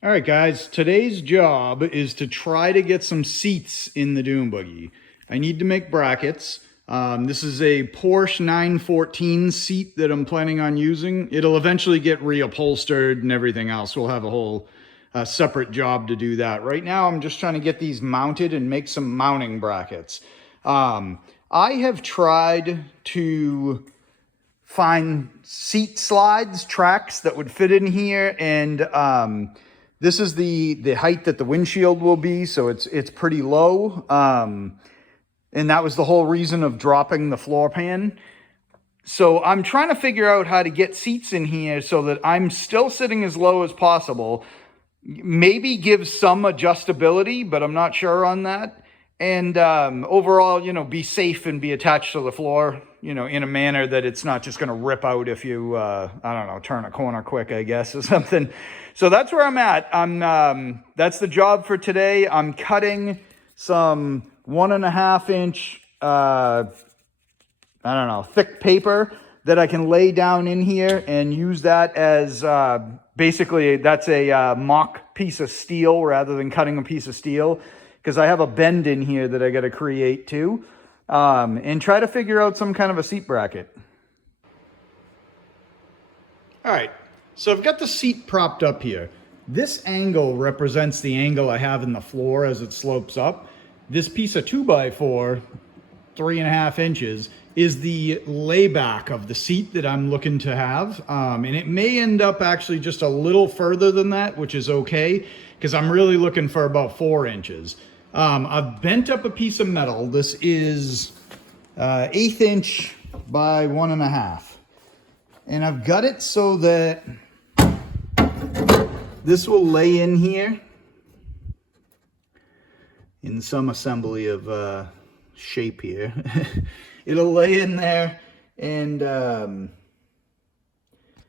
All right, guys, today's job is to try to get some seats in the Dune Buggy. I need to make brackets. This is a Porsche 914 seat that I'm planning on using. It'll eventually get reupholstered and everything else. We'll have a whole separate job to do that. Right now, I'm just trying to get these mounted and make some mounting brackets. I have tried to find seat slides, tracks that would fit in here, and this is the height that the windshield will be, so it's pretty low. And that was the whole reason of dropping the floor pan. So I'm trying to figure out how to get seats in here so that I'm still sitting as low as possible. Maybe give some adjustability, but I'm not sure on that. And overall, be safe and be attached to the floor, in a manner that it's not just going to rip out if you, I don't know, turn a corner quick, I guess, or something. So that's where I'm at. That's the job for today. I'm cutting some 1.5 inch, thick paper that I can lay down in here and use that as, basically that's a mock piece of steel rather than cutting a piece of steel, because I have a bend in here that I got to create too, and try to figure out some kind of a seat bracket. All right, so I've got the seat propped up here. This angle represents the angle I have in the floor as it slopes up. This piece of 2x4, 3.5 inches, is the layback of the seat that I'm looking to have. And it may end up actually just a little further than that, which is okay, because I'm really looking for about 4 inches. I've bent up a piece of metal. This is 1/8 inch by 1.5. And I've got it so that this will lay in here in some assembly of shape here. It'll lay in there, and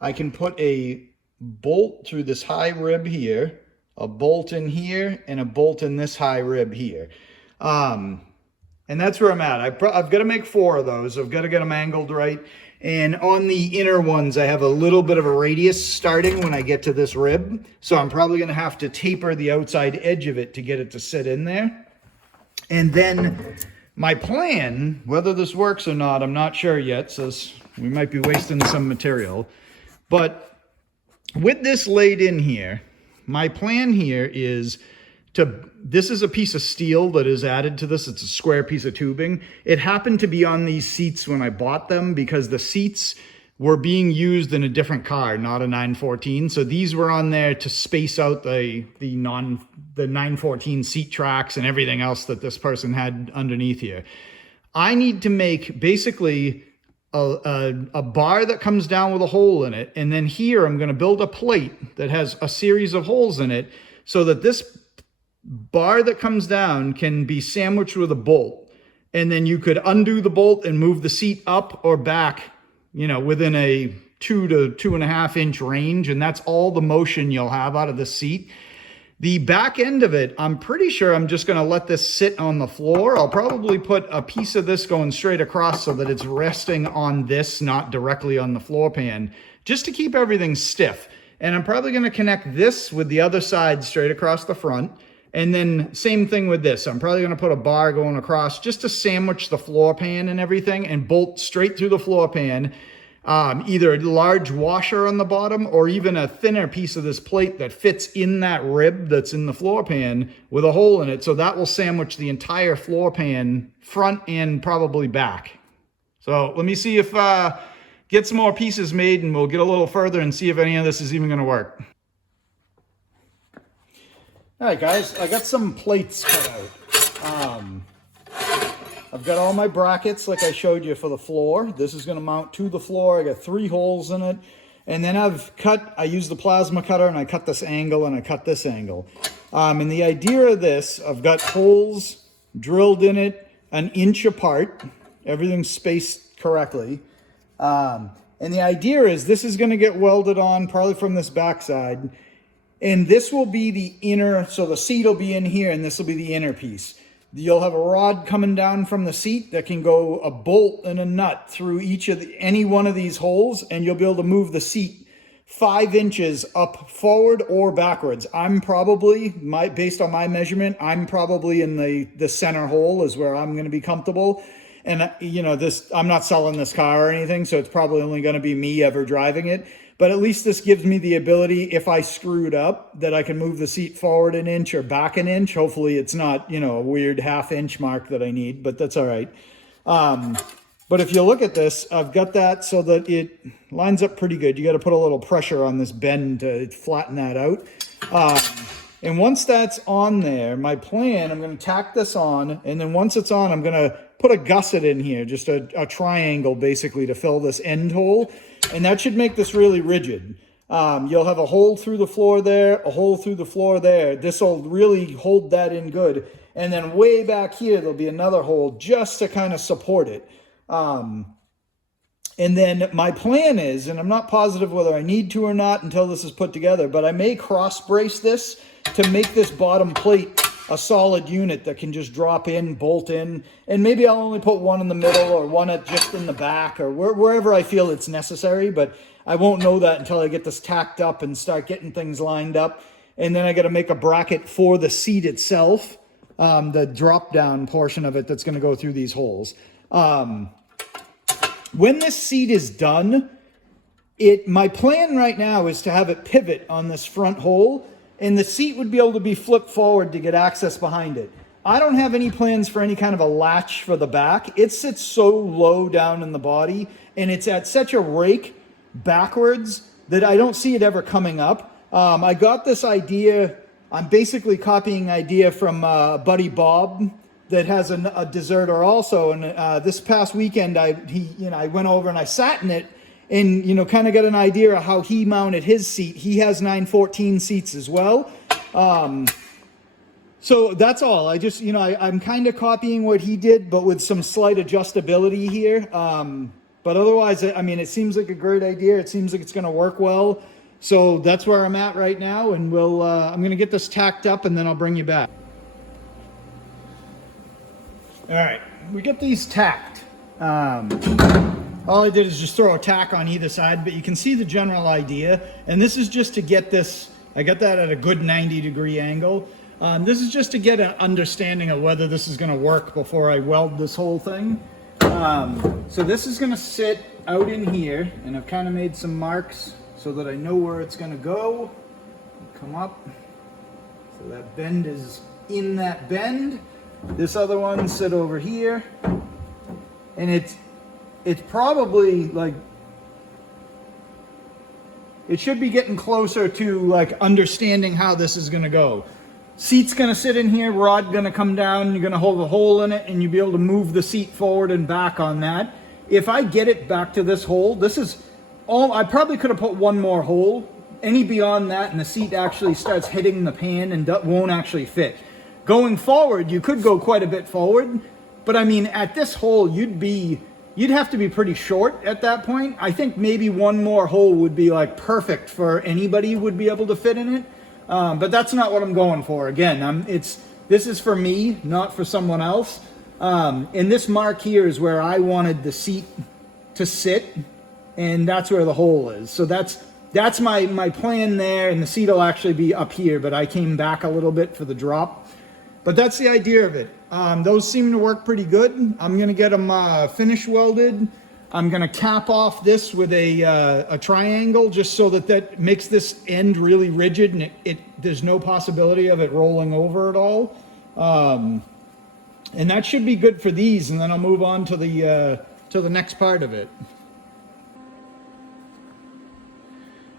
I can put a bolt through this high rib here, a bolt in here, and a bolt in this high rib here. And that's where I'm at. I've got to make 4 of those. I've got to get them angled right. And on the inner ones, I have a little bit of a radius starting when I get to this rib. So I'm probably going to have to taper the outside edge of it to get it to sit in there. And then my plan, whether this works or not, I'm not sure yet, so we might be wasting some material. But with this laid in here, my plan here is this is a piece of steel that is added to this. It's a square piece of tubing. It happened to be on these seats when I bought them because the seats were being used in a different car, not a 914. So these were on there to space out the 914 seat tracks and everything else that this person had underneath here. I need to make basically a bar that comes down with a hole in it. And then here I'm going to build a plate that has a series of holes in it so that this bar that comes down can be sandwiched with a bolt. And then you could undo the bolt and move the seat up or back, within a 2 to 2.5 inch range. And that's all the motion you'll have out of the seat. The back end of it, I'm pretty sure I'm just going to let this sit on the floor. I'll probably put a piece of this going straight across so that it's resting on this, not directly on the floor pan, just to keep everything stiff. And I'm probably going to connect this with the other side straight across the front. And then same thing with this. I'm probably going to put a bar going across just to sandwich the floor pan and everything and bolt straight through the floor pan. Either a large washer on the bottom or even a thinner piece of this plate that fits in that rib that's in the floor pan with a hole in it. So that will sandwich the entire floor pan, front and probably back. So let me see if, get some more pieces made, and we'll get a little further and see if any of this is even going to work. All right, guys, I got some plates cut out. I've got all my brackets like I showed you for the floor. This is going to mount to the floor. I got 3 holes in it. And then I used the plasma cutter, and I cut this angle and I cut this angle. And the idea of this, I've got holes drilled in it 1 inch apart. Everything's spaced correctly. And the idea is this is going to get welded on probably from this backside. And this will be the inner, so the seat will be in here, and this will be the inner piece. You'll have a rod coming down from the seat that can go a bolt and a nut through any one of these holes, and you'll be able to move the seat 5 inches up forward or backwards. I'm probably, based on my measurement, I'm probably in the center hole is where I'm going to be comfortable. And you know, I'm not selling this car or anything, so it's probably only going to be me ever driving it. But at least this gives me the ability, if I screwed up, that I can move the seat forward an inch or back an inch. Hopefully it's not, you know, a weird ½ inch mark that I need, but that's all right. But if you look at this, I've got that so that it lines up pretty good. You got to put a little pressure on this bend to flatten that out. And once that's on there, my plan, I'm going to tack this on. And then once it's on, I'm going to put a gusset in here, just a triangle basically to fill this end hole. And that should make this really rigid. You'll have a hole through the floor there, a hole through the floor there. This will really hold that in good. And then way back here, there'll be another hole just to kind of support it. And then my plan is, and I'm not positive whether I need to or not until this is put together, but I may cross brace this to make this bottom plate a solid unit that can just drop in, bolt in, and maybe I'll only put one in the middle or one just in the back or wherever I feel it's necessary, but I won't know that until I get this tacked up and start getting things lined up. And then I got to make a bracket for the seat itself, the drop down portion of it that's going to go through these holes. When this seat is done, my plan right now is to have it pivot on this front hole, and the seat would be able to be flipped forward to get access behind it. I don't have any plans for any kind of a latch for the back. It sits so low down in the body, and it's at such a rake backwards that I don't see it ever coming up. I got this idea, I'm basically copying an idea from buddy Bob, that has a deserter also. And this past weekend, I went over and I sat in it and, you know, kind of got an idea of how he mounted his seat. He has 914 seats as well. So that's all. I just, you know, I'm kind of copying what he did, but with some slight adjustability here. But otherwise, I mean, it seems like a great idea. It seems like it's going to work well. So that's where I'm at right now. And I'm going to get this tacked up and then I'll bring you back. All right, we get these tacked. All I did is just throw a tack on either side, but you can see the general idea. And this is just to get this, I got that at a good 90-degree angle. This is just to get an understanding of whether this is gonna work before I weld this whole thing. So this is gonna sit out in here, and I've kind of made some marks so that I know where it's gonna go. Come up. So that bend is in that bend. This other one sit over here, and it's probably like, it should be getting closer to like understanding how this is going to go. Seat's going to sit in here, rod going to come down, you're going to hold a hole in it, and you'll be able to move the seat forward and back on that. If I get it back to this hole, this is all, I probably could have put one more hole. Any beyond that, and the seat actually starts hitting the pan and won't actually fit. Going forward, you could go quite a bit forward, but I mean, at this hole, you'd have to be pretty short at that point. I think maybe one more hole would be like perfect for anybody would be able to fit in it. But that's not what I'm going for. Again, this is for me, not for someone else. And this mark here is where I wanted the seat to sit, and that's where the hole is. So that's my plan there, and the seat will actually be up here, but I came back a little bit for the drop. But that's the idea of it. Those seem to work pretty good. I'm going to get them finish welded. I'm going to cap off this with a triangle just so that makes this end really rigid, and there's no possibility of it rolling over at all. And that should be good for these, and then I'll move on to the next part of it.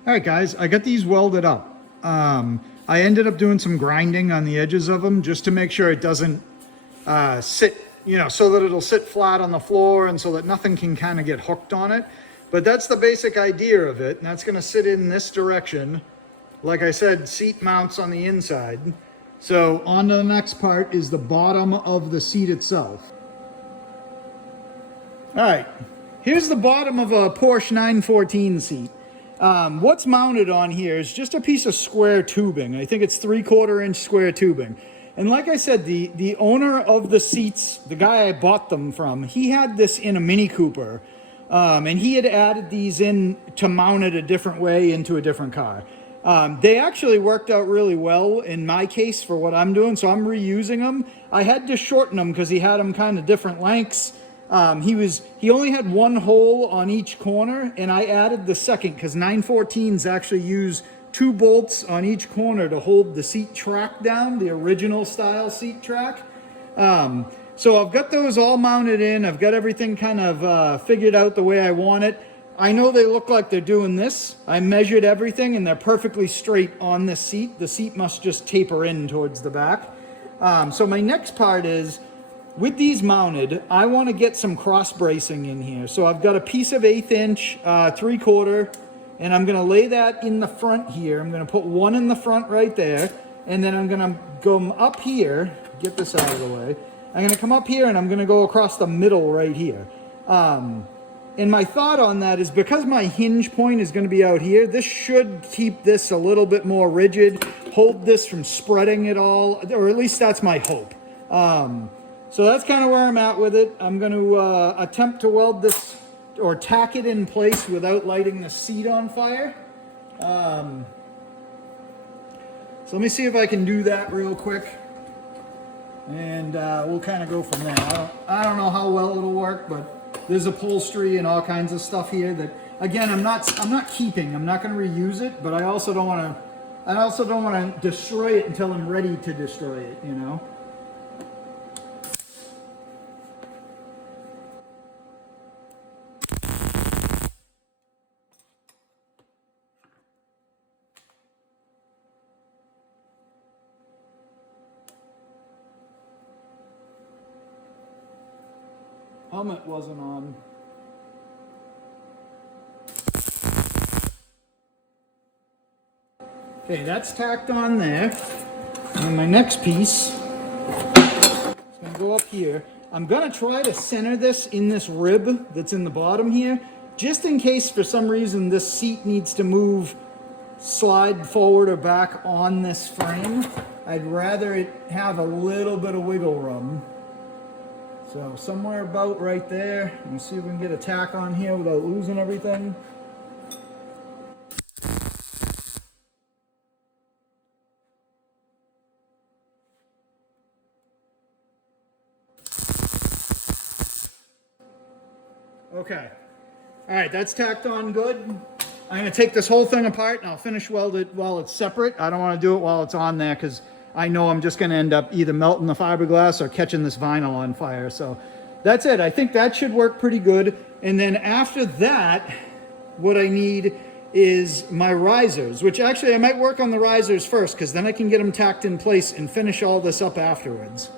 All right, guys, I got these welded up. I ended up doing some grinding on the edges of them just to make sure it doesn't sit, you know, so that it'll sit flat on the floor and so that nothing can kind of get hooked on it. But that's the basic idea of it. And that's going to sit in this direction. Like I said, seat mounts on the inside. So on to the next part is the bottom of the seat itself. All right, here's the bottom of a Porsche 914 seat. What's mounted on here is just a piece of square tubing. I think it's 3/4 inch square tubing. And like I said, the owner of the seats, the guy I bought them from, he had this in a Mini Cooper. And he had added these in to mount it a different way into a different car. They actually worked out really well in my case for what I'm doing, so I'm reusing them. I had to shorten them because he had them kind of different lengths. He only had one hole on each corner, and I added the second because 914s actually use 2 bolts on each corner to hold the seat track down, the original style seat track. So I've got those all mounted in. I've got everything kind of figured out the way I want it. I know they look like they're doing this. I measured everything and they're perfectly straight on the seat. The seat must just taper in towards the back. So my next part is, with these mounted, I want to get some cross bracing in here. So I've got a piece of 1/8 inch, 3/4, and I'm going to lay that in the front here. I'm going to put one in the front right there, and then I'm going to go up here, get this out of the way. I'm going to come up here and I'm going to go across the middle right here. And my thought on that is, because my hinge point is going to be out here, this should keep this a little bit more rigid, hold this from spreading at all, or at least that's my hope. So that's kind of where I'm at with it. I'm going to attempt to weld this or tack it in place without lighting the seat on fire. So let me see if I can do that real quick, and we'll kind of go from there. I don't know how well it'll work, but there's upholstery and all kinds of stuff here that, again, I'm not keeping. I'm not going to reuse it, but I also don't want to destroy it until I'm ready to destroy it, you know. Helmet wasn't on. Okay, that's tacked on there. And my next piece is going to go up here. I'm going to try to center this in this rib that's in the bottom here, just in case for some reason this seat needs to move, slide forward or back on this frame. I'd rather it have a little bit of wiggle room. So somewhere about right there. Let's see if we can get a tack on here without losing everything. Okay. All right, that's tacked on good. I'm going to take this whole thing apart and I'll finish weld it while it's separate. I don't want to do it while it's on there because I know I'm just going to end up either melting the fiberglass or catching this vinyl on fire. So that's it. I think that should work pretty good. And then after that, what I need is my risers, which actually I might work on the risers first because then I can get them tacked in place and finish all this up afterwards.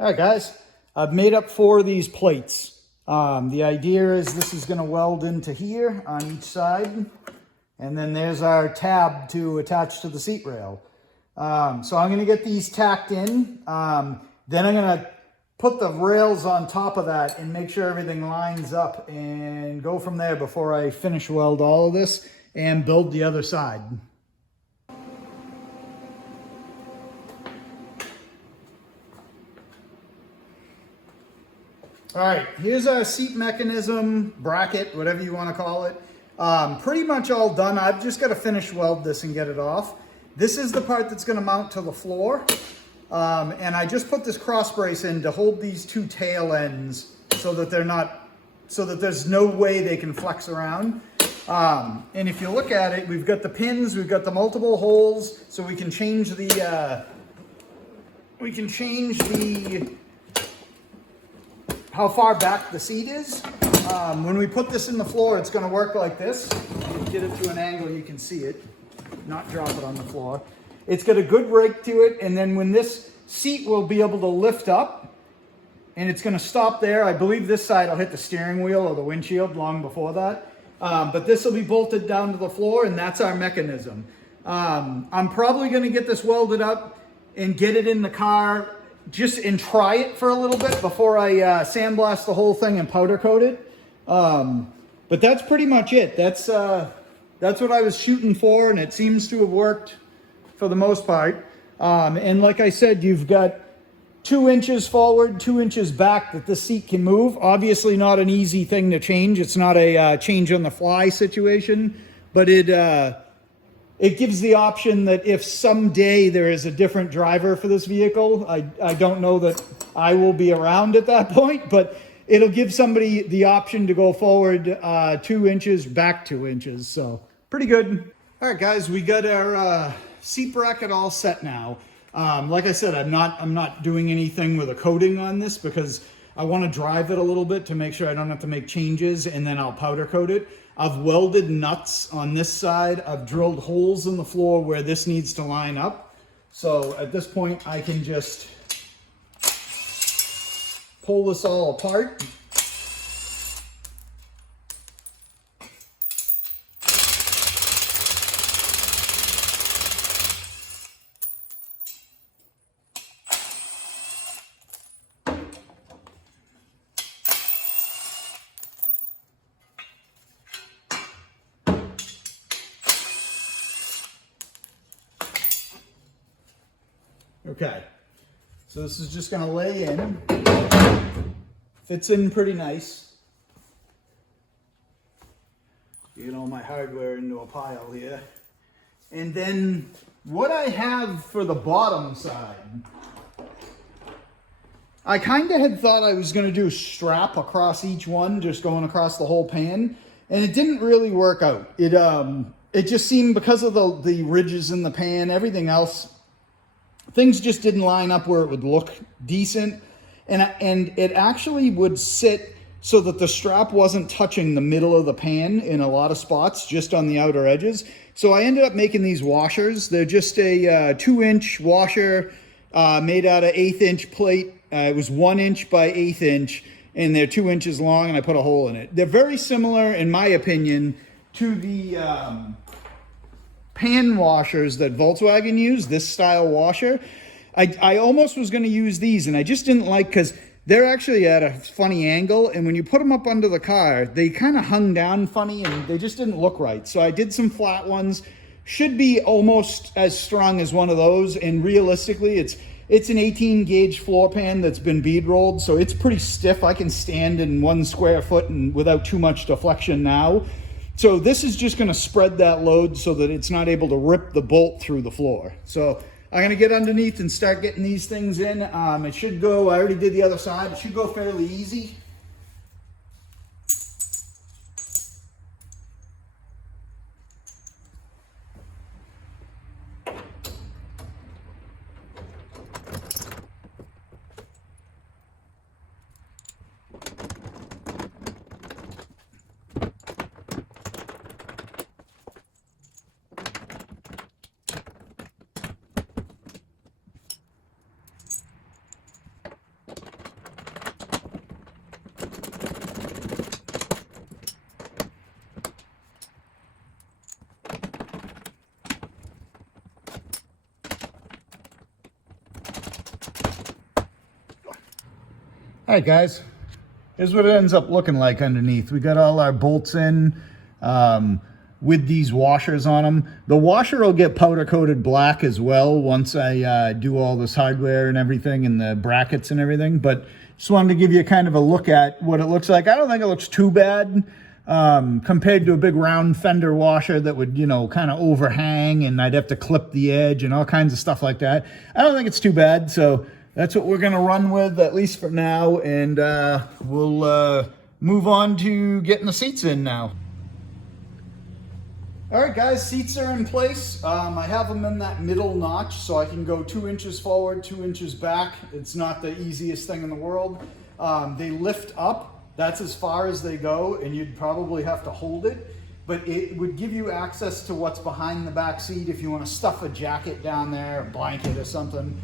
All right, guys, I've made up 4 of these plates. The idea is this is going to weld into here on each side. And then there's our tab to attach to the seat rail. So I'm going to get these tacked in. Then I'm going to put the rails on top of that and make sure everything lines up and go from there before I finish weld all of this and build the other side. All right, here's our seat mechanism, bracket, whatever you want to call it. Pretty much all done. I've just got to finish weld this and get it off. This is the part that's going to mount to the floor. And I just put this cross brace in to hold these 2 tail ends so that there's no way they can flex around. And if you look at it, we've got the pins, we've got the multiple holes, so we can change the how far back the seat is. When we put this in the floor, it's going to work like this. Get it to an angle you can see it, not drop it on the floor. It's got a good rake to it, and then when this seat will be able to lift up, and it's going to stop there. I believe this side will hit the steering wheel or the windshield long before that. But this will be bolted down to the floor, and that's our mechanism. I'm probably going to get this welded up and get it in the car and try it for a little bit before I sandblast the whole thing and powder coat it. But that's pretty much it. That's what I was shooting for, and it seems to have worked for the most part. And like I said, you've got 2 inches forward, 2 inches back that the seat can move. Obviously not an easy thing to change. It's not a change on the fly situation, but it gives the option that if someday there is a different driver for this vehicle, I don't know that I will be around at that point, but it'll give somebody the option to go forward 2 inches, back 2 inches. So pretty good. All right, guys, we got our seat bracket all set now. Like I said, I'm not doing anything with a coating on this because I want to drive it a little bit to make sure I don't have to make changes, and then I'll powder coat it. I've welded nuts on this side. I've drilled holes in the floor where this needs to line up. So at this point, I can just pull this all apart. Okay, so this is just going to lay in. Fits in pretty nice. Get all my hardware into a pile here. And then what I have for the bottom side, I kind of had thought I was going to do a strap across each one, just going across the whole pan, and it didn't really work out. It just seemed, because of the ridges in the pan, everything else, things just didn't line up where it would look decent. And it actually would sit so that the strap wasn't touching the middle of the pan in a lot of spots, just on the outer edges. So I ended up making these washers. They're just a 2-inch washer made out of 1/8 inch plate. It was 1 inch by 1/8 inch, and they're 2 inches long, and I put a hole in it. They're very similar, in my opinion, to the pan washers that Volkswagen use, this style washer. I almost was going to use these, and I just didn't like, because they're actually at a funny angle, and when you put them up under the car, they kind of hung down funny, and they just didn't look right. So I did some flat ones. Should be almost as strong as one of those, and realistically, it's an 18 gauge floor pan that's been bead rolled, so it's pretty stiff. I can stand in 1 square foot and without too much deflection now. So this is just going to spread that load so that it's not able to rip the bolt through the floor. So I'm going to get underneath and start getting these things in. It should go, I already did the other side, it should go fairly easy. All right, guys, here's what it ends up looking like underneath. We got all our bolts in with these washers on them. The washer will get powder coated black as well once I do all this hardware and everything, and the brackets and everything. But just wanted to give you kind of a look at what it looks like. I don't think it looks too bad compared to a big round fender washer that would, you know, kind of overhang, and I'd have to clip the edge and all kinds of stuff like that. I don't think it's too bad. So that's what we're going to run with, at least for now, and we'll move on to getting the seats in now. All right, guys, seats are in place. I have them in that middle notch, so I can go 2 inches forward, 2 inches back. It's not the easiest thing in the world. They lift up. That's as far as they go, and you'd probably have to hold it, but it would give you access to what's behind the back seat if you want to stuff a jacket down there, a blanket or something.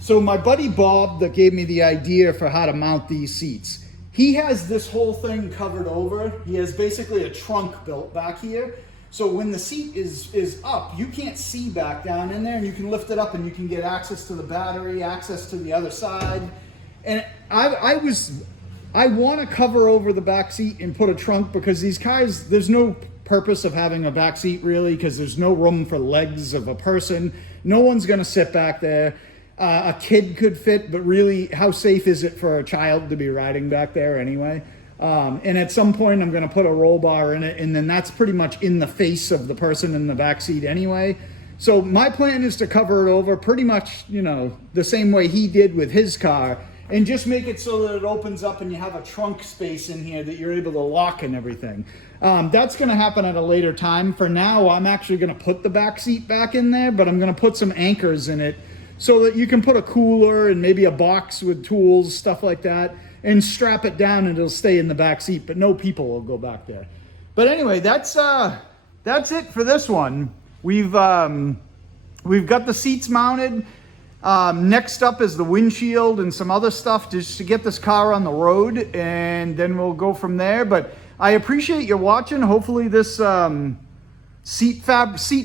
So my buddy Bob that gave me the idea for how to mount these seats, he has this whole thing covered over. He has basically a trunk built back here. So when the seat is up, you can't see back down in there, and you can lift it up and you can get access to the battery, access to the other side. And I want to cover over the back seat and put a trunk, because these cars, there's no purpose of having a back seat really, because there's no room for legs of a person. No one's going to sit back there. a kid could fit, but really, how safe is it for a child to be riding back there anyway? And at some point, I'm going to put a roll bar in it, and then that's pretty much in the face of the person in the back seat anyway. So my plan is to cover it over pretty much, you know, the same way he did with his car, and just make it so that it opens up and you have a trunk space in here that you're able to lock and everything. That's going to happen at a later time. For now, I'm actually going to put the back seat back in there, but I'm going to put some anchors in it so that you can put a cooler and maybe a box with tools, stuff like that, and strap it down and it'll stay in the back seat, but no people will go back there. But anyway, that's it for this one. We've got the seats mounted. Next up is the windshield and some other stuff just to get this car on the road, and then we'll go from there. But I appreciate you watching. Hopefully this seat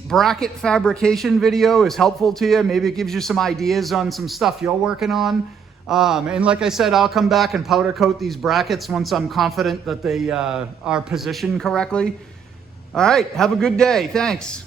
bracket fabrication video is helpful to you. Maybe it gives you some ideas on some stuff you're working on. And like I said, I'll come back and powder coat these brackets once I'm confident that they are positioned correctly. All right, have a good day. Thanks.